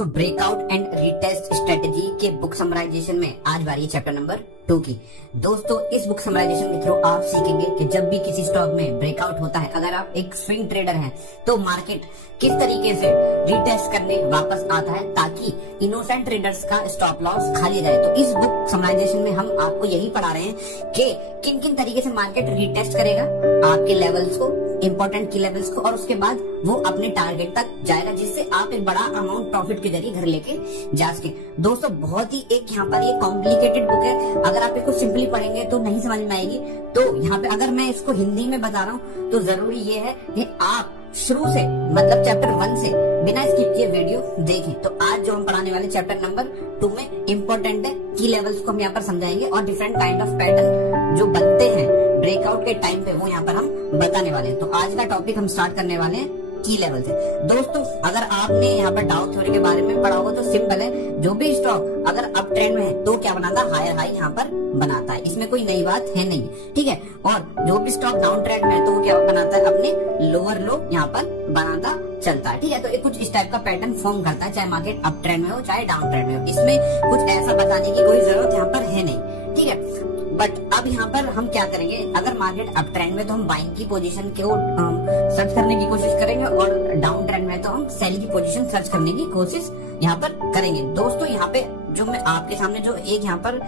तो breakout and retest strategy के book summarization में आज बारी है चैप्टर नंबर 2 की। दोस्तों इस बुक समराइजेशन के थ्रू आप सीखेंगे कि जब भी किसी स्टॉक में ब्रेकआउट होता है, अगर आप एक स्विंग ट्रेडर हैं तो मार्केट किस तरीके से रीटेस्ट करने वापस आता है ताकि इनोसेंट ट्रेडर्स का स्टॉप लॉस खाली जाए। तो इस बुक समराइजेशन में हम आपको यही पढ़ा रहे हैं कि किन किन तरीके से मार्केट रीटेस्ट करेगा आपके लेवल्स को, इंपॉर्टेंट की लेवल्स को, और उसके बाद वो अपने टारगेट तक जाएगा जिससे आप एक बड़ा अमाउंट प्रॉफिट के जरिए घर लेके जा सके। दोस्तों बहुत ही एक यहाँ पर ये कॉम्प्लिकेटेड बुक है, अगर आप इसको सिंपली पढ़ेंगे तो नहीं समझ में आएगी। तो यहाँ पे अगर मैं इसको हिंदी में बता रहा हूँ तो जरूरी ये है कि आप शुरू से मतलब चैप्टर 1 से बिना स्किप किए वीडियो देखें। तो आज जो हम पढ़ाने वाले चैप्टर नंबर 2 में इंपॉर्टेंट है की लेवल्स को हम यहाँ पर समझाएंगे और डिफरेंट काइंड ऑफ पैटर्न जो बनते हैं ब्रेकआउट के टाइम पे वो यहाँ पर हम बताने वाले हैं। तो आज का टॉपिक हम स्टार्ट करने वाले हैं की लेवल से। दोस्तों अगर आपने यहाँ पर डाउ थ्योरी के बारे में पढ़ा होगा तो सिंपल है, जो भी स्टॉक अगर अप ट्रेंड में है तो क्या बनाता है, हायर हाई यहाँ पर बनाता है, इसमें कोई नई बात है नहीं, ठीक है। और जो भी स्टॉक डाउन ट्रेंड में है तो वो क्या बनाता है, अपने लोअर लो यहाँ पर बनाता चलता है, ठीक है। तो एक कुछ इस टाइप का पैटर्न फॉर्म करता है, चाहे मार्केट अप ट्रेंड में हो चाहे डाउन ट्रेंड में हो, इसमें कुछ ऐसा बताने की कोई जरूरत यहाँ पर है नहीं, ठीक है। बट अब यहाँ पर हम क्या करेंगे, अगर मार्केट अप ट्रेंड में तो हम बाइंग की पोजीशन को सर्च करने की कोशिश करेंगे और डाउन ट्रेंड में तो हम सेल की पोजीशन सर्च करने की कोशिश यहाँ पर करेंगे। दोस्तों यहाँ पे जो मैं आपके सामने जो एक यहाँ पर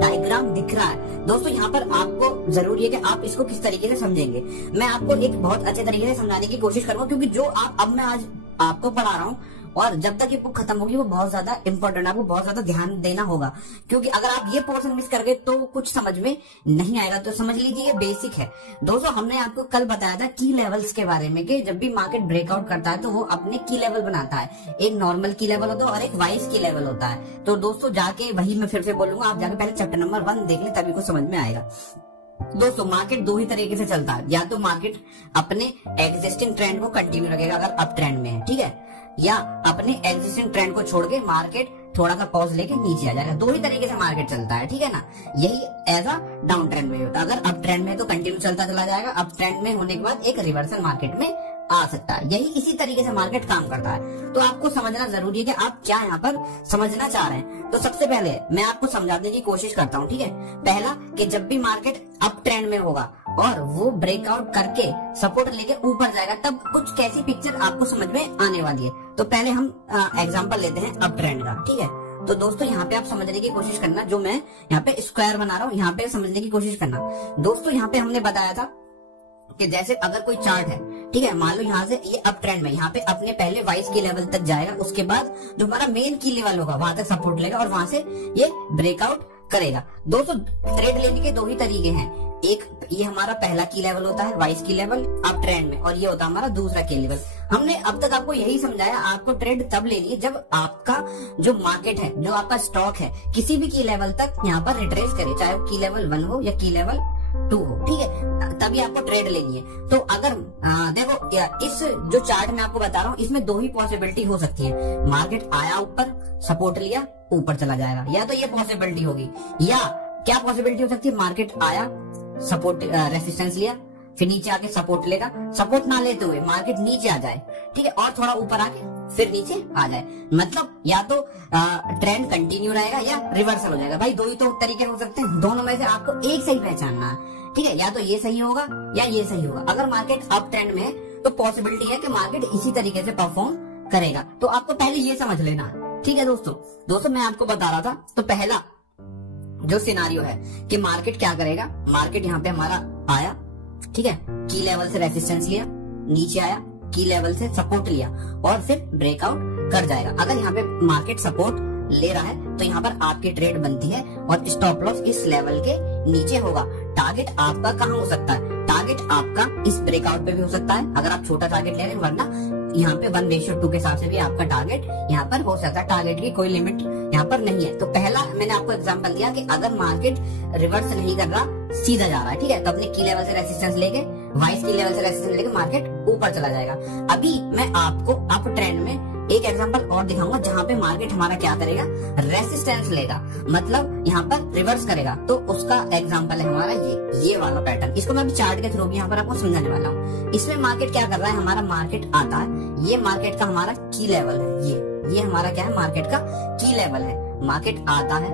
डायग्राम दिख रहा है, दोस्तों यहाँ पर आपको जरूरी है कि आप इसको किस तरीके से समझेंगे। मैं आपको एक बहुत अच्छे तरीके से समझाने की कोशिश करूंगा क्योंकि जो अब मैं आज आपको पढ़ा रहा हूँ और जब तक ये बुक खत्म होगी वो बहुत ज्यादा इंपॉर्टेंट, आपको बहुत ज्यादा ध्यान देना होगा क्योंकि अगर आप ये पोर्शन मिस कर गए तो कुछ समझ में नहीं आएगा। तो समझ लीजिए ये बेसिक है। दोस्तों हमने आपको कल बताया था की लेवल्स के बारे में कि जब भी मार्केट ब्रेकआउट करता है तो वो अपने की लेवल बनाता है, एक नॉर्मल की लेवल होता है और एक वाइज की लेवल होता है। तो दोस्तों जाके वही मैं फिर से बोलूंगा, आप जाके पहले चैप्टर नंबर 1 देख ले तभी कुछ समझ में आएगा। दोस्तों मार्केट दो ही तरीके से चलता है, या तो मार्केट अपने एग्जिस्टिंग ट्रेंड को कंटिन्यू रखेगा अगर अप ट्रेंड में है, ठीक है, या अपने एग्जिस्टिंग ट्रेंड को छोड़ के मार्केट थोड़ा सा पॉज लेके नीचे आ जाएगा। दो ही तरीके से मार्केट चलता है, ठीक है ना। यही एज अ डाउन ट्रेंड में होता है, अगर अप ट्रेंड में तो कंटिन्यू चलता चला जाएगा, अप ट्रेंड में होने के बाद एक रिवर्सल मार्केट में आ सकता है। यही इसी तरीके से मार्केट काम करता है। तो आपको समझना जरूरी है कि आप क्या यहाँ पर समझना चाह रहे हैं। तो सबसे पहले मैं आपको समझाने की कोशिश करता हूँ, ठीक है। पहला कि जब भी मार्केट अप ट्रेंड में होगा और वो ब्रेकआउट करके सपोर्ट लेके ऊपर जाएगा तब कुछ कैसी पिक्चर आपको समझ में आने वाली है। तो पहले हम एग्जांपल लेते हैं अप ट्रेंड का, ठीक है। तो दोस्तों यहाँ पे आप समझने की कोशिश करना, जो मैं यहाँ पे स्क्वायर बना रहा हूँ यहाँ पे समझने की कोशिश करना। दोस्तों यहाँ पे हमने बताया था कि जैसे अगर कोई चार्ट है, ठीक है, मान लो यहाँ से ये अप ट्रेंड में यहाँ पे अपने पहले वाइज की लेवल तक जाएगा, उसके बाद जो हमारा मेन की लेवल होगा वहां तक सपोर्ट लेगा और वहां से ये ब्रेकआउट करेगा। दोस्तों ट्रेड लेने के दो ही तरीके हैं, एक ये हमारा पहला की लेवल होता है वाइज की लेवल अप ट्रेंड में, और ये होता है हमारा दूसरा की लेवल। हमने अब तक आपको यही समझाया, आपको ट्रेड तब लेनी है जब आपका जो मार्केट है, जो आपका स्टॉक है, किसी भी की लेवल तक यहाँ पर रिट्रेस करे, चाहे वो की लेवल 1 हो या की लेवल 2 हो, ठीक है, तभी आपको ट्रेड लेनी है। तो अगर देखो इस जो चार्ट में आपको बता रहा हूँ इसमें दो ही पॉसिबिलिटी हो सकती है, मार्केट आया ऊपर सपोर्ट लिया ऊपर चला जाएगा, या तो ये पॉसिबिलिटी होगी, या क्या पॉसिबिलिटी हो सकती है, मार्केट आया सपोर्ट रेसिस्टेंस लिया फिर नीचे आके सपोर्ट लेगा, सपोर्ट ना लेते हुए मार्केट नीचे आ जाए, ठीक है, और थोड़ा ऊपर आके फिर नीचे आ जाए, मतलब या तो ट्रेंड कंटिन्यू रहेगा या रिवर्सल हो जाएगा। भाई दो ही तो तरीके हो सकते हैं, दोनों में से आपको एक सही पहचानना है, ठीक है, या तो ये सही होगा या ये सही होगा। अगर मार्केट अप ट्रेंड में है तो पॉसिबिलिटी है कि मार्केट इसी तरीके से परफॉर्म करेगा। तो आपको पहले ये समझ लेना, ठीक है। दोस्तों मैं आपको बता रहा था, तो पहला जो सिनारियो है कि मार्केट क्या करेगा, मार्केट यहाँ पे हमारा आया, ठीक है, की लेवल से रेसिस्टेंस लिया, नीचे आया, की लेवल से सपोर्ट लिया और फिर ब्रेकआउट कर जाएगा। अगर यहाँ पे मार्केट सपोर्ट ले रहा है तो यहाँ पर आपकी ट्रेड बनती है और स्टॉप लॉस इस लेवल के नीचे होगा। टारगेट आपका कहाँ हो सकता है, टारगेट आपका इस ब्रेकआउट पे भी हो सकता है अगर आप छोटा टारगेट ले रहे हैं, वरना यहाँ पे 1:2 के हिसाब से भी आपका टारगेट यहाँ पर हो सकता है। टारगेट की कोई लिमिट यहाँ पर नहीं है। तो पहला मैंने आपको एग्जांपल दिया कि अगर मार्केट रिवर्स नहीं कर रहा, सीधा जा रहा है, ठीक है, तो अपने की लेवल से रेसिस्टेंस लेके, वाइज की लेवल से रेसिस्टेंस लेके मार्केट ऊपर चला जाएगा। अभी मैं आपको अप ट्रेंड में एक एग्जांपल और दिखाऊंगा जहां पे मार्केट हमारा क्या करेगा, रेसिस्टेंस लेगा, मतलब यहाँ पर रिवर्स करेगा। तो उसका एग्जांपल है हमारा ये वाला पैटर्न। इसको मैं अभी चार्ट के थ्रू भी यहाँ पर आपको समझाने वाला हूँ। इसमें मार्केट क्या कर रहा है, हमारा मार्केट आता है, ये मार्केट का हमारा की लेवल है, ये हमारा क्या है, मार्केट का की लेवल है। मार्केट आता है,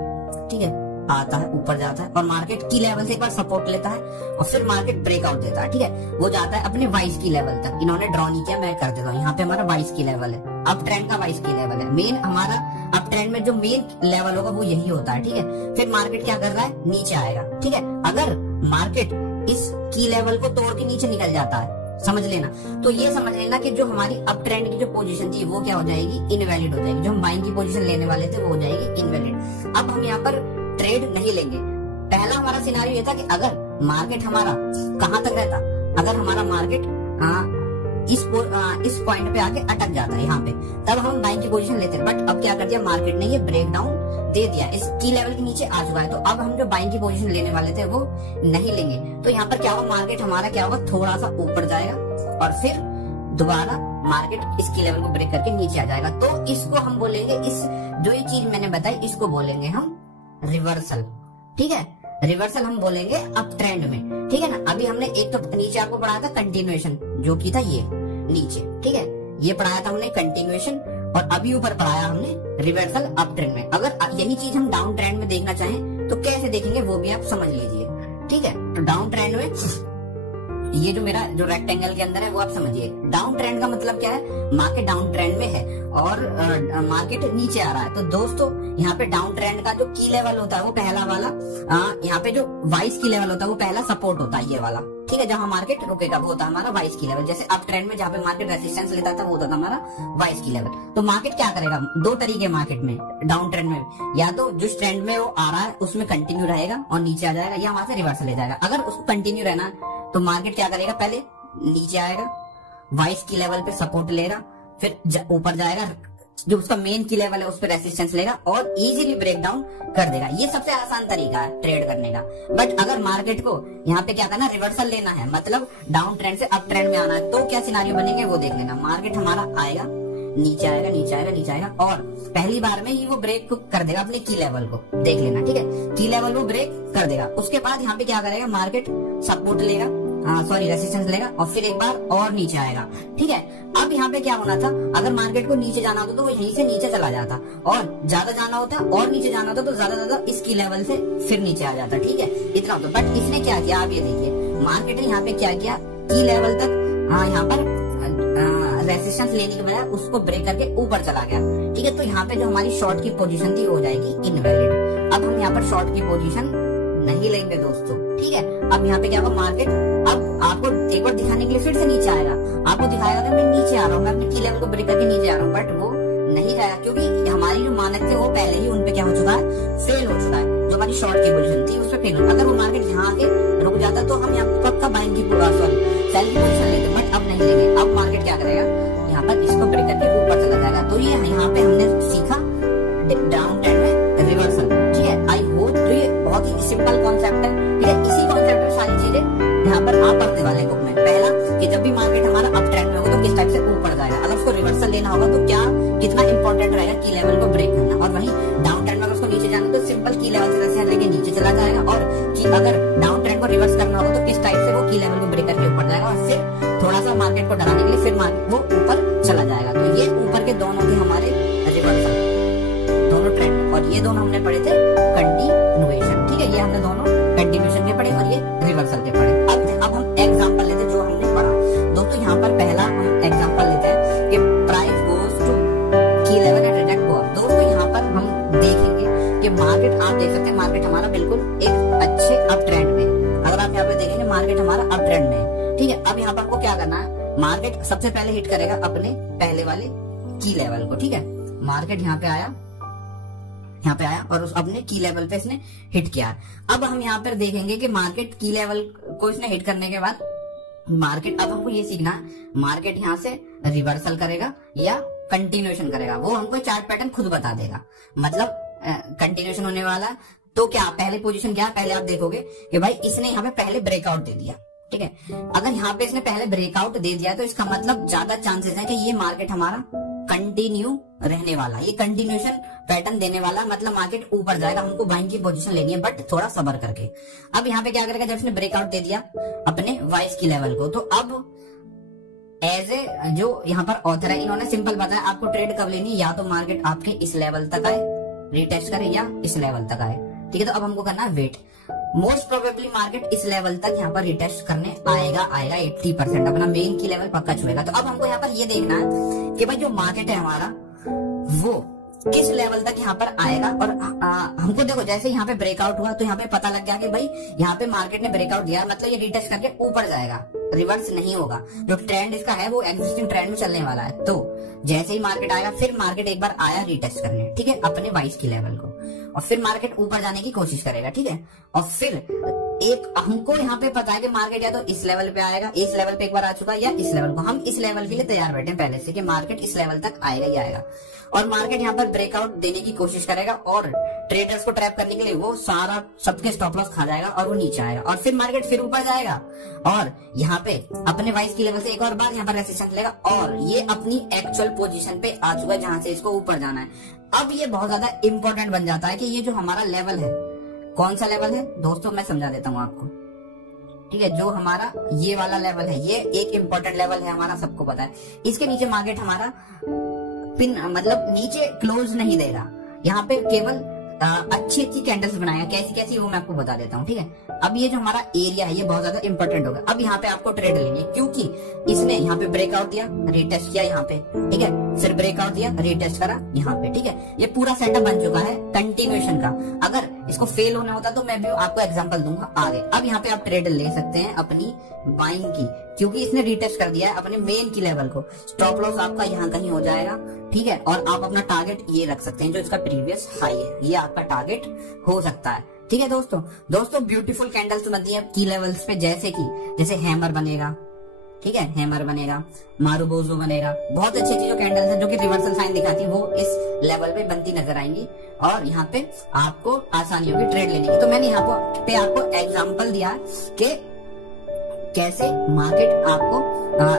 ठीक है, आता है, ऊपर जाता है और मार्केट की लेवल से एक बार सपोर्ट लेता है और फिर मार्केट ब्रेकआउट देता है, ठीक है, वो जाता है अपने 22 की लेवल तक। इन्होंने ड्रॉ नहीं किया, मैं कर देता हूँ। यहाँ पे हमारा 22 की लेवल है, अप ट्रेंड का 22 की लेवल है। मेन हमारा अप ट्रेंड में जो मेन लेवल होगा वो यही होता है, ठीक है। फिर मार्केट क्या कर रहा है, नीचे आएगा, ठीक है। अगर मार्केट इस की लेवल को तोड़ के नीचे निकल जाता है, समझ लेना, तो ये समझ लेना कि जो हमारी अप ट्रेंड की जो पोजीशन थी वो क्या हो जाएगी, इनवैलिड हो जाएगी। जो हम बाइंग की पोजीशन लेने वाले थे वो हो जाएगी इनवैलिड। अब हम यहाँ पर ट्रेड नहीं लेंगे। पहला हमारा सिनारियो ये था कि अगर मार्केट हमारा कहां तक रहता, अगर हमारा मार्केट इस पॉइंट पे आके अटक जाता है यहाँ पे, तब हम बाइंग की पोजीशन लेते हैं। बट अब क्या कर दिया मार्केट ने, ये ब्रेक डाउन दे दिया, इस की लेवल के नीचे आ चुका है, तो अब हम जो बाइंग की पोजीशन लेने वाले थे वो नहीं लेंगे। तो यहाँ पर क्या होगा, मार्केट हमारा क्या होगा, थोड़ा सा ऊपर जाएगा और फिर दोबारा मार्केट इसकी लेवल को ब्रेक करके नीचे आ जाएगा। तो इसको हम बोलेंगे, इस जो ये चीज मैंने बताई इसको बोलेंगे हम रिवर्सल, ठीक है। रिवर्सल हम बोलेंगे अप ट्रेंड में, ठीक है ना। अभी हमने एक तो नीचे आपको पढ़ाया था कंटिन्यूएशन, जो की था ये नीचे, ठीक है, ये पढ़ाया था हमने कंटिन्यूएशन, और अभी ऊपर पढ़ाया हमने रिवर्सल अप ट्रेंड में। अगर यही चीज हम डाउन ट्रेंड में देखना चाहें तो कैसे देखेंगे वो भी आप समझ लीजिए, ठीक है। तो डाउन ट्रेंड में ये जो मेरा जो रेक्टेंगल के अंदर है वो आप समझिए। डाउन ट्रेंड का मतलब क्या है, मार्केट डाउन ट्रेंड में है और मार्केट नीचे आ रहा है। तो दोस्तों यहाँ पे डाउन ट्रेंड का जो की लेवल होता है वो पहला वाला, यहाँ पे जो 22 की लेवल होता है वो पहला सपोर्ट होता है, ये वाला, ठीक है, जहां मार्केट रुकेगा वो होता है हमारा 22 की लेवल। जैसे अप ट्रेंड में जहाँ पे मार्केट रेजिस्टेंस लेता था वो होता था हमारा 22 की लेवल। तो मार्केट क्या करेगा, दो तरीके मार्केट में, डाउन ट्रेंड में, या तो जिस ट्रेंड में वो आ रहा है उसमें कंटिन्यू रहेगा और नीचे आ जाएगा, या वहां से रिवर्सल ले जाएगा। अगर उसको कंटिन्यू रहना है तो मार्केट क्या करेगा, पहले नीचे आएगा, 22 की लेवल पे सपोर्ट लेगा, फिर ऊपर जाएगा, जो उसका मेन की लेवल है उस पर रेसिस्टेंस लेगा और इजीली ब्रेक डाउन कर देगा। ये सबसे आसान तरीका है ट्रेड करने का। बट अगर मार्केट को यहाँ पे क्या करना, रिवर्सल लेना है, मतलब डाउन ट्रेंड से अप ट्रेंड में आना है, तो क्या सिनारियो बनेंगे वो देख लेना। मार्केट हमारा आएगा, नीचे आएगा, नीचे आएगा, नीचे आएगा और पहली बार में ही वो ब्रेक कर देगा अपने की लेवल को, देख लेना, ठीक है, की लेवल वो ब्रेक कर देगा। उसके बाद यहाँ पे क्या करेगा, मार्केट सपोर्ट लेगा, रेसिस्टेंस लेगा और फिर एक बार और नीचे आएगा, ठीक है। अब यहाँ पे क्या होना था, अगर मार्केट को नीचे जाना होता तो वो यहीं से नीचे चला जाता, और ज्यादा जाना होता और नीचे जाना होता तो ज्यादा इसकी लेवल से फिर नीचे आ जाता, ठीक है, इतना होता। बट इसने क्या किया, आप ये देखिए, मार्केट ने यहाँ पे क्या किया, की लेवल तक यहाँ पर रेसिस्टेंस लेने के बजाय उसको ब्रेक करके ऊपर चला गया, ठीक है। तो यहाँ पे जो हमारी शॉर्ट की पोजीशन थी हो जाएगी इनवैलिड। अब हम यहाँ पर शॉर्ट की पोजीशन नहीं लेंगे दोस्तों, ठीक है। अब यहाँ पे क्या होगा, मार्केट अब आपको एक बार दिखाने के लिए फिर से नीचे आएगा, आपको दिखाएगा कि मैं नीचे आ रहा हूँ, मैं अपने की लेवल को ब्रेक करके नीचे आ रहा हूँ, बट वो नहीं आएगा क्योंकि हमारी जो मानक थे वो पहले ही उनपे क्या हो चुका है, फेल हो चुका है। जो हमारी शॉर्ट की पोजीशन थी उस पर फेल हो, अगर वो मार्केट यहाँ आके रुक जाता तो हम यहाँ पक्का बाइंग की सेल की पोजीशन लेते, बट अब नहीं लेंगे। अब मार्केट क्या करेगा, यहाँ पर इसको ब्रेक करके ऊपर चला जाएगा। तो ये यहाँ पे हमने सीखा डाउन ट्रेंड में रिवर्सल, ठीक है। आई होप तो ये बहुत ही सिंपल कॉन्सेप्ट है, ठीक है। इसी कॉन्सेप्ट में सारी चीजें यहाँ पर आप पढ़ने वाले बुक में। पहला कि जब भी मार्केट हमारा अप ट्रेंड में होगा तो किस टाइप से ऊपर जाएगा, अगर उसको रिवर्सल लेना होगा तो क्या कितना इंपॉर्टेंट रहेगा की लेवल को ब्रेक करना, और वहीं डाउन ट्रेंड में अगर उसको नीचे जाना तो सिंपल की लेवल से लेके नीचे चला जाएगा, और कि अगर डाउन ट्रेंड को रिवर्स करना होगा तो किस टाइप से वो की लेवल को ब्रेक करके ऊपर जाएगा, और फिर थोड़ा सा मार्केट को डराने के लिए फिर मार्केट वो ऊपर चला जाएगा। तो ये ऊपर के दोनों थे हमारे रिवर्सल, दोनों ट्रेंड, और ये दोनों हमने पढ़े थे कंटिन्यूएशन, ठीक है। ये हमने दोनों कंटिन्यूएशन के पढ़े और ये रिवर्सल के पढ़े। अब हम एग्जांपल लेते हैं जो हमने पढ़ा दोस्तों। यहाँ पर पहला हम एग्जांपल लेते हैं कि प्राइस गोज टू की level and reject go up. दोस्तों यहाँ पर हम देखेंगे कि मार्केट, आप देख सकते हैं मार्केट हमारा बिल्कुल एक अच्छे अप ट्रेंड में, अगर आप यहाँ पे देखेंगे मार्केट हमारा अप ट्रेंड में, ठीक है। अब यहाँ पर आपको क्या करना है, मार्केट सबसे पहले हिट करेगा अपने पहले वाले की लेवल को, ठीक है। मार्केट यहाँ पे आया और उस अपने की लेवल पे इसने हिट किया। अब हम यहाँ पर देखेंगे कि मार्केट की लेवल को इसने हिट करने के बाद मार्केट, अब हमको ये सीखना है मार्केट यहाँ से रिवर्सल करेगा या कंटिन्यूएशन करेगा, वो हमको चार्ट पैटर्न खुद बता देगा। मतलब कंटिन्यूएशन होने वाला तो क्या पहले पोजीशन क्या, पहले आप देखोगे कि भाई इसने यहाँ पे पहले ब्रेकआउट दे दिया, ठीक है। अगर यहाँ पे इसने पहले ब्रेकआउट दे दिया तो इसका मतलब ज्यादा चांसेस है कि ये मार्केट हमारा कंटिन्यू रहने वाला, ये कंटिन्यूएशन पैटर्न देने वाला, मतलब मार्केट ऊपर जाएगा, हमको बाइंग की पोजीशन लेनी है बट थोड़ा सब्र करके। अब यहाँ पे क्या करेगा, जब इसने ब्रेकआउट दे दिया अपने 22 की लेवल को, तो अब एज ए जो यहाँ पर ऑथर है, इन्होंने सिंपल बताया आपको ट्रेड कब लेनी है, या तो मार्केट आपके इस लेवल तक आए रीटेस्ट करे या इस लेवल तक आए। ठीक है, तो अब हमको करना है वेट। मोस्ट प्रोबेबली मार्केट इस लेवल तक यहाँ पर रिटेस्ट करने आएगा 80%, अपना मेन की लेवल पक्का छुएगा। तो अब हमको यहाँ पर ये देखना है कि भाई जो मार्केट है हमारा वो किस लेवल तक यहाँ पर आएगा। और हमको देखो जैसे यहाँ पे ब्रेकआउट हुआ तो यहाँ पे पता लग गया कि भाई यहाँ पे मार्केट ने ब्रेकआउट दिया, मतलब ये रिटेस्ट करके ऊपर जाएगा, रिवर्स नहीं होगा। जो ट्रेंड इसका है वो एग्जिस्टिंग ट्रेंड में चलने वाला है। तो जैसे ही मार्केट आएगा, फिर मार्केट एक बार आया रिटेस्ट करने, ठीक है, अपने 22 की लेवल को, और फिर मार्केट ऊपर जाने की कोशिश करेगा। ठीक है, और फिर एक हमको यहाँ पे पता है कि मार्केट या तो इस लेवल पे आएगा, इस लेवल पे एक बार आ चुका है, या इस लेवल को, हम इस लेवल के लिए तैयार बैठे पहले से कि मार्केट इस लेवल तक आएगा ही आएगा। और मार्केट यहाँ पर ब्रेकआउट देने की कोशिश करेगा और ट्रेडर्स को ट्रैप करने के लिए वो सारा सबके स्टॉप लॉस खा जाएगा और वो नीचे आएगा, और फिर मार्केट फिर ऊपर जाएगा और यहाँ पे अपने 22 की लेवल से एक और बार यहाँ पर रेजिस्टेंस लेगा, और ये अपनी एक्चुअल पोजीशन पे आ चुका है जहां से इसको ऊपर जाना है। अब ये बहुत ज्यादा इंपॉर्टेंट बन जाता है कि ये जो हमारा लेवल है, कौन सा लेवल है दोस्तों, मैं समझा देता हूँ आपको। ठीक है, जो हमारा ये वाला लेवल है, ये एक इम्पोर्टेंट लेवल है हमारा, सबको पता है। इसके नीचे मार्केट हमारा पिन मतलब नीचे क्लोज नहीं देगा, यहाँ पे केवल अच्छी अच्छी कैंडल्स बनाएगा। कैसी कैसी वो मैं आपको बता देता हूँ। ठीक है, अब ये जो हमारा एरिया है ये बहुत ज्यादा इंपॉर्टेंट होगा। अब यहाँ पे आपको ट्रेड लेनी है, क्योंकि इसने यहाँ पे ब्रेकआउट दिया, रीटेस्ट किया यहाँ पे, ठीक है, फिर ब्रेकआउट दिया, रीटेस्ट करा यहाँ पे। ठीक है, ये पूरा सेटअप बन चुका है कंटिन्यूएशन का। अगर इसको फेल होना होता तो मैं भी आपको एग्जांपल दूंगा आगे। अब यहाँ पे आप ट्रेड ले सकते हैं अपनी बाइंग की, क्योंकि इसने रीटेस्ट कर दिया है अपने मेन की लेवल को। स्टॉप लॉस आपका यहाँ कहीं हो जाएगा, ठीक है, और आप अपना टारगेट ये रख सकते हैं जो इसका प्रीवियस हाई है, ये आपका टारगेट हो सकता है। ठीक है दोस्तों ब्यूटीफुल कैंडल्स बनती है की लेवल्स पे, जैसे हैमर बनेगा, ठीक है, हैमर बनेगा, मारुबोजो बनेगा, बहुत अच्छी अच्छी जो कैंडल्स हैं जो कि रिवर्सल साइन दिखाती है वो इस लेवल पे बनती नजर आएंगी, और यहाँ पे आपको आसानी होगी ट्रेड लेने की। तो मैंने यहाँ पे आपको एग्जांपल दिया कि कैसे मार्केट आपको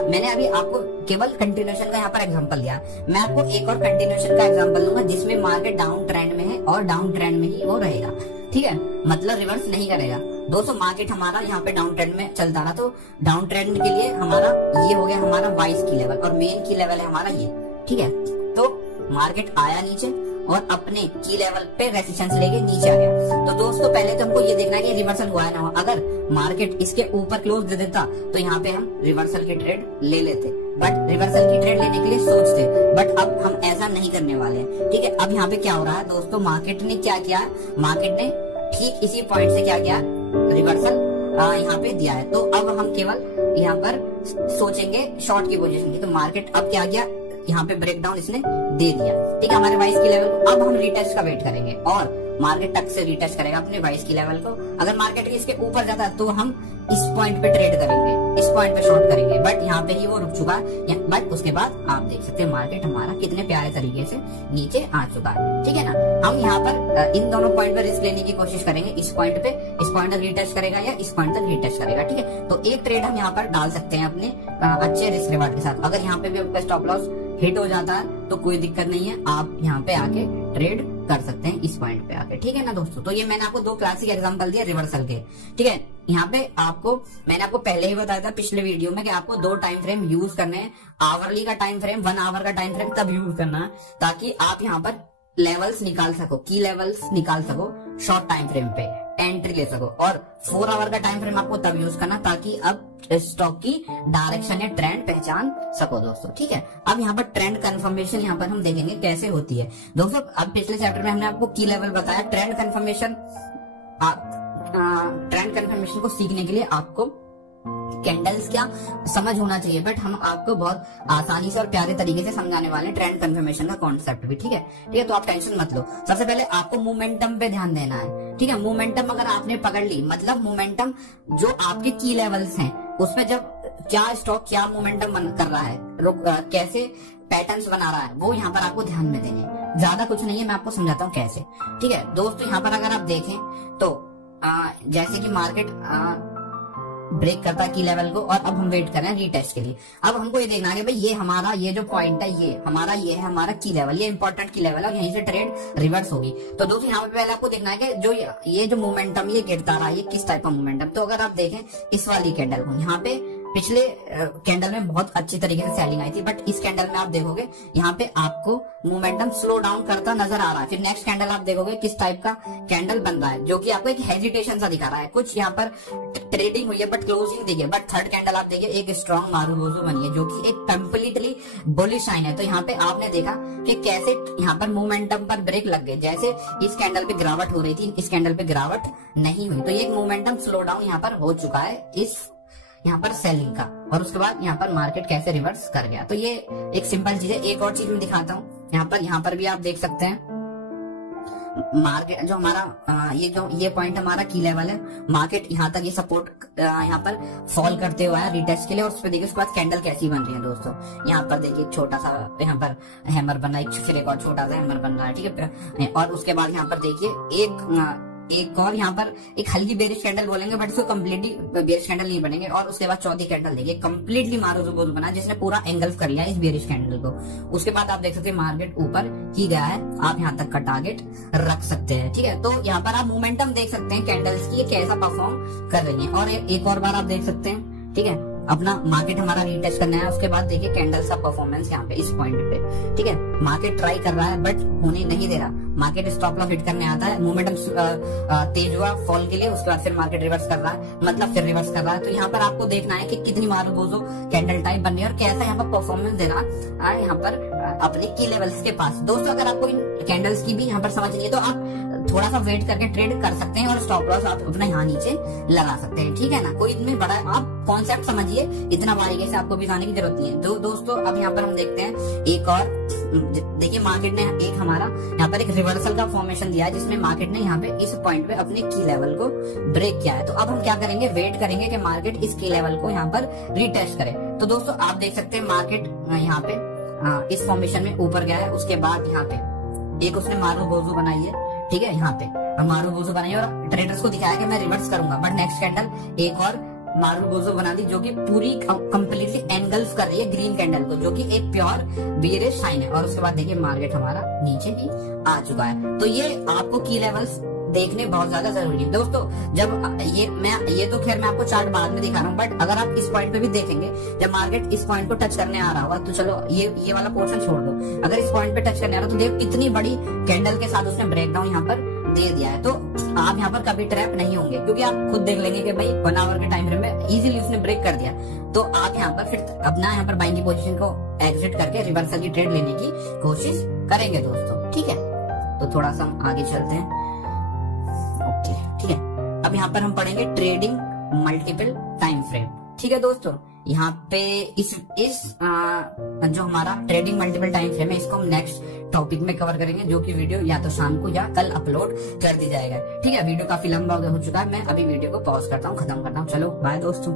मैंने अभी आपको केवल कंटिन्यूएशन का यहाँ पर एग्जांपल दिया। मैं आपको एक और कंटिन्यूएशन का एग्जांपल दूंगा जिसमें मार्केट डाउन ट्रेंड में है और डाउन ट्रेंड में ही वो रहेगा। ठीक है, मतलब रिवर्स नहीं करेगा। दोस्तों मार्केट हमारा यहाँ पे डाउन ट्रेंड में चलता रहा, तो डाउन ट्रेंड के लिए हमारा ये हो गया हमारा 22 की लेवल, और मेन की लेवल है हमारा ये। ठीक है, तो मार्केट आया नीचे और अपने की लेवल पे रेजिस्टेंस लेके नीचे आ गया। तो दोस्तों पहले तो हमको ये देखना है कि रिवर्सल हुआ है ना हुआ। अगर मार्केट इसके ऊपर क्लोज दे देता तो यहाँ पे हम रिवर्सल की ट्रेड ले लेते, बट रिवर्सल की ट्रेड लेने के लिए सोचते, बट अब हम ऐसा नहीं करने वाले हैं। ठीक है, अब यहाँ पे क्या हो रहा है दोस्तों, मार्केट ने क्या किया, मार्केट ने ठीक इसी पॉइंट से क्या किया, रिवर्सल यहाँ पे दिया है। तो अब हम केवल यहाँ पर सोचेंगे शॉर्ट की पोजीशन की। तो मार्केट अब क्या किया, यहाँ पे ब्रेकडाउन इसने दे दिया। ठीक है, हमारे 22 की लेवल को अब हम रीटेस्ट का वेट करेंगे और मार्केट टक से रीटेस्ट करेगा अपने 22 की लेवल को। अगर मार्केट इसके ऊपर जाता है तो हम इस पॉइंट पे ट्रेड करेंगे, इस पॉइंट पे शॉर्ट करेंगे, बट यहाँ पे ही वो रुक चुका है। बट उसके बाद आप देख सकते हैं मार्केट हमारा कितने प्यारे तरीके से नीचे आ चुका है। ठीक है ना, हम यहाँ पर इन दोनों पॉइंट पे रिस्क लेने की कोशिश करेंगे। इस पॉइंट तक रीटेस्ट करेगा या इस पॉइंट तक रीटेस्ट करेगा। ठीक है, तो एक ट्रेड हम यहाँ पर डाल सकते हैं अपने अच्छे रिस्क रिवार्ड के साथ। अगर यहाँ पे भी आपका स्टॉप लॉस हिट हो जाता है तो कोई दिक्कत नहीं है, आप यहाँ पे आके ट्रेड कर सकते हैं इस पॉइंट पे आके। ठीक है ना दोस्तों, तो ये मैंने आपको दो क्लासिक एग्जांपल दिए रिवर्सल के। ठीक है, यहाँ पे मैंने आपको पहले ही बताया था पिछले वीडियो में कि आपको दो टाइम फ्रेम यूज करने हैं। आवरली का टाइम फ्रेम, 1 आवर का टाइम फ्रेम तब यूज करना है ताकि आप यहाँ पर लेवल्स निकाल सको, की लेवल्स निकाल सको, शॉर्ट टाइम फ्रेम पे एंट्री ले सको। और 4 आवर का टाइम फ्रेम आपको तब यूज करना ताकि अब स्टॉक की डायरेक्शन या ट्रेंड पहचान सको दोस्तों। ठीक है, अब यहाँ पर ट्रेंड कंफर्मेशन यहाँ पर हम देखेंगे कैसे होती है दोस्तों। अब पिछले चैप्टर में हमने आपको की लेवल बताया। ट्रेंड कंफर्मेशन को सीखने के लिए आपको कैंडल्स क्या समझ होना चाहिए, बट हम आपको बहुत आसानी से और प्यारे तरीके से समझाने वाले हैं ट्रेंड कंफर्मेशन का कॉन्सेप्ट भी। ठीक है, तो आप टेंशन मत लो। सबसे पहले आपको मोमेंटम पे ध्यान देना है। ठीक है, मोमेंटम अगर आपने पकड़ ली, मतलब मोमेंटम जो आपके की लेवल्स हैं उसमें जब क्या स्टॉक क्या मोमेंटम कर रहा है, कैसे पैटर्न्स बना रहा है, वो यहाँ पर आपको ध्यान में देने। ज्यादा कुछ नहीं है, मैं आपको समझाता हूँ कैसे। ठीक है दोस्तों, यहाँ पर अगर आप देखें तो जैसे कि मार्केट ब्रेक करता है की लेवल को, और अब हम वेट कर रहे हैं रीटेस्ट के लिए। अब हमको ये देखना है कि भाई ये हमारा ये जो पॉइंट है ये है हमारा की लेवल, ये इंपॉर्टेंट की लेवल है, और यहीं से ट्रेड रिवर्स होगी। तो दोस्तों यहाँ पे पहले आपको देखना है कि जो ये जो मोमेंटम ये गिरता रहा है ये किस टाइप का मोमेंटम। तो अगर आप देखें इस वाली कैंडल को, यहाँ पे पिछले कैंडल में बहुत अच्छी तरीके से सेलिंग आई थी, बट इस कैंडल में आप देखोगे यहाँ पे आपको मोमेंटम स्लो डाउन करता नजर आ रहा है। फिर नेक्स्ट कैंडल आप देखोगे किस टाइप का कैंडल बन रहा है, जो कि आपको एक हेजिटेशन सा दिखा रहा है। कुछ यहाँ पर ट्रेडिंग हुई है बट क्लोजिंग देखिए, बट थर्ड कैंडल आप देखिए एक स्ट्रॉन्ग मारुबोजू बनी है, जो कि एक कंप्लीटली बुलिश साइन है। तो यहाँ पे आपने देखा कि कैसे यहाँ पर मोमेंटम पर ब्रेक लग गए। जैसे इस कैंडल पे गिरावट हो रही थी, इस कैंडल पे गिरावट नहीं हुई, तो ये एक मोमेंटम स्लो डाउन यहाँ पर हो चुका है इस यहाँ पर सेलिंग का। और उसके बाद यहाँ पर मार्केट कैसे रिवर्स कर गया, तो ये एक सिंपल चीज है। एक और चीज मैं दिखाता हूँ, यहाँ पर भी आप देख सकते हैं मार्केट जो हमारा ये पॉइंट हमारा की लेवल है, मार्केट यहाँ तक ये सपोर्ट यहाँ पर फॉल करते हुए है रिटेस्ट के लिए। और उस पर देखिए उसके बाद कैंडल कैसी बन रही है दोस्तों। यहाँ पर देखिए छोटा सा यहाँ पर हैमर बन रहा है, फिर एक और छोटा सा हैमर बन रहा है, ठीक है। और उसके बाद यहाँ पर देखिए एक और यहाँ पर एक हल्की बेरिश कैंडल बोलेंगे, बट इसको कम्प्लीटली बेरिश कैंडल नहीं बनेंगे। और उसके बाद चौथी कैंडल देखिए कम्प्लीटली मारुबोजू बना, जिसने पूरा एंगल्फ कर लिया इस बेरिश कैंडल को। उसके बाद आप देख सकते हैं मार्केट ऊपर ही गया है, आप यहाँ तक का टारगेट रख सकते हैं, ठीक है। तो यहाँ पर आप मोमेंटम देख सकते हैं कैंडल्स की कैसा परफॉर्म कर रही है। और एक और बार आप देख सकते हैं, ठीक है, अपना मार्केट हमारा रीटेस्ट करना है। उसके बाद देखिए कैंडल्स का परफॉर्मेंस यहाँ पे इस पॉइंट पे, ठीक है। मार्केट ट्राई कर रहा है बट होने नहीं दे रहा, मार्केट स्टॉप लॉस हिट करने आता है, मोमेंटम तेज हुआ फॉल के लिए, उसके बाद फिर मार्केट रिवर्स कर रहा है, मतलब फिर रिवर्स कर रहा है। तो यहाँ पर आपको देखना है कि कितनी मारुबोजू कैंडल टाइप बन रही है और कैसा यहाँ पर परफॉर्मेंस दे रहा है यहाँ पर अपने की लेवल्स के पास। दोस्तों अगर आपको इन कैंडल्स की भी यहाँ पर समझ नहीं है तो आप थोड़ा सा वेट करके ट्रेड कर सकते हैं और स्टॉप लॉस आप अपना यहाँ नीचे लगा सकते हैं, ठीक है ना। कोई इतने बड़ा आप कॉन्सेप्ट समझिए, इतना बारीकी से आपको भी जाने की जरूरत नहीं है। तो दोस्तों अब यहाँ पर हम देखते हैं एक और, देखिए मार्केट ने एक हमारा यहाँ पर एक रिवर्सल का फॉर्मेशन दिया है, जिसमें मार्केट ने यहाँ पे इस पॉइंट पे अपने की लेवल को ब्रेक किया है। तो अब हम क्या करेंगे, वेट करेंगे कि मार्केट इस की लेवल को यहाँ पर रीटेस्ट करे। तो दोस्तों आप देख सकते हैं मार्केट यहाँ पे इस फॉर्मेशन में ऊपर गया है, उसके बाद यहाँ पे एक उसने मारुबोजू बनाई है, ठीक है, यहाँ पे मारुबोजू बनाई और ट्रेडर्स को दिखाया कि मैं रिवर्स करूंगा, बट नेक्स्ट कैंडल एक और मारुबोजू बना दी, जो कि पूरी कंप्लीटली एंगल्फ कर रही है ग्रीन कैंडल को, जो कि एक प्योर बेरिश साइन है। और उसके बाद देखिए मार्केट हमारा नीचे भी आ चुका है। तो ये आपको की लेवल्स देखने बहुत ज्यादा जरूरी है दोस्तों। जब ये तो खैर मैं आपको चार्ट बाद में दिखा रहा हूँ, बट अगर आप इस पॉइंट पे भी देखेंगे, जब मार्केट इस पॉइंट को टच करने आ रहा होगा, तो चलो ये वाला पोर्शन छोड़ दो, अगर इस पॉइंट पे टच करने आ रहा तो देखो इतनी बड़ी कैंडल के साथ उसने ब्रेकडाउन यहाँ पर दे दिया है। तो आप यहाँ पर कभी ट्रैप नहीं होंगे, क्योंकि आप खुद देख लेंगे कि भाई 1 आवर के टाइम फ्रेम में इजीली उसने ब्रेक कर दिया। तो आप यहाँ पर फिर अपना यहाँ पर बाइंग की पोजीशन को एग्जिट करके रिवर्सल की ट्रेड लेने की कोशिश करेंगे दोस्तों, ठीक है। तो थोड़ा सा हम आगे चलते हैं, ओके, ठीक है। अब यहाँ पर हम पढ़ेंगे ट्रेडिंग मल्टीपल टाइम फ्रेम, ठीक है दोस्तों। यहाँ पे इस जो हमारा ट्रेडिंग मल्टीपल टाइम फ्रेम है, इसको हम नेक्स्ट टॉपिक में कवर करेंगे, जो कि वीडियो या तो शाम को या कल अपलोड कर दी जाएगा, ठीक है। वीडियो काफी लंबा हो चुका है, मैं अभी वीडियो को पॉज करता हूँ, खत्म करता हूँ। चलो बाय दोस्तों।